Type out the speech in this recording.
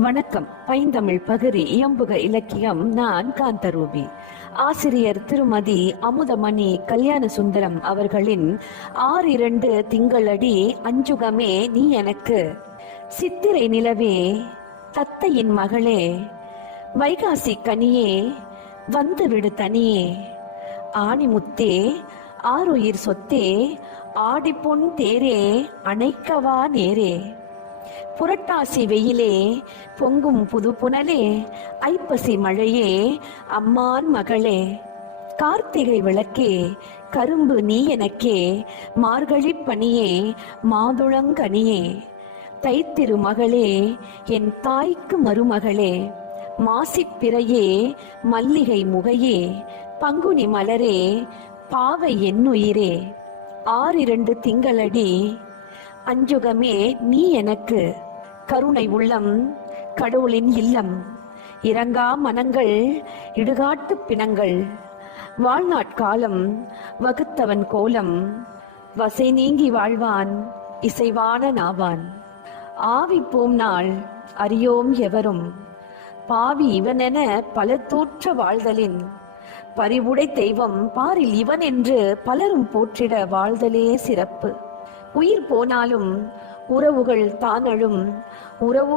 வணக்கம். பைந்தமிழ் பகுதி இயம்புக இலக்கியம் நான் காந்தரூபி. ஆசிரியர் திருமதி அமுதமணி கல்யாண சுந்தரம் அவர்களின் ஆறு இரண்டு திங்களடி அஞ்சுகமே நீ எனக்கு. சித்திரை நிலவே தத்தையின் மகளே வைகாசி கனியே வந்து விடு தனியே. ஆணிமுத்தே ஆறுயிர் சொத்தே ஆடிப்பொன் தேரே அணைக்கவா நேரே. புரட்டாசி வெயிலே பொங்கும் புது புனலே ஐப்பசி மழையே அம்மான் மகளே. கார்த்திகை விளக்கே கரும்பு நீ எனக்கே மார்கழி பணியே மாதுளங்கனியே. தைத்திரு மகளே என் தாய்க்கு மருமகளே. மாசிப்பிறையே மல்லிகை முகையே. பங்குனி மலரே பாவை என்னுயிரே. ஆறிரண்டு திங்களடி அஞ்சுகமே நீ எனக்கு. கருணை உள்ளம் கடவுளின் இல்லம். இறங்கா மனங்கள் இடுகாட்டு பிணங்கள். வாழ்நாட்காலம் வகுத்தவன் கோலம். வசை நீங்கி வாழ்வான் இசைவான நாவான். ஆவிப்போம் நாள் அறியோம் எவரும். பாவி இவனென பல தோற்ற வாழ்தலின். பரிவுடை தெய்வம் பாரில் இவன் என்று பலரும் போற்றிட வாழ்தலே சிறப்பு. உயிர் போனாலும் உறவுகள் தானழும் உறவு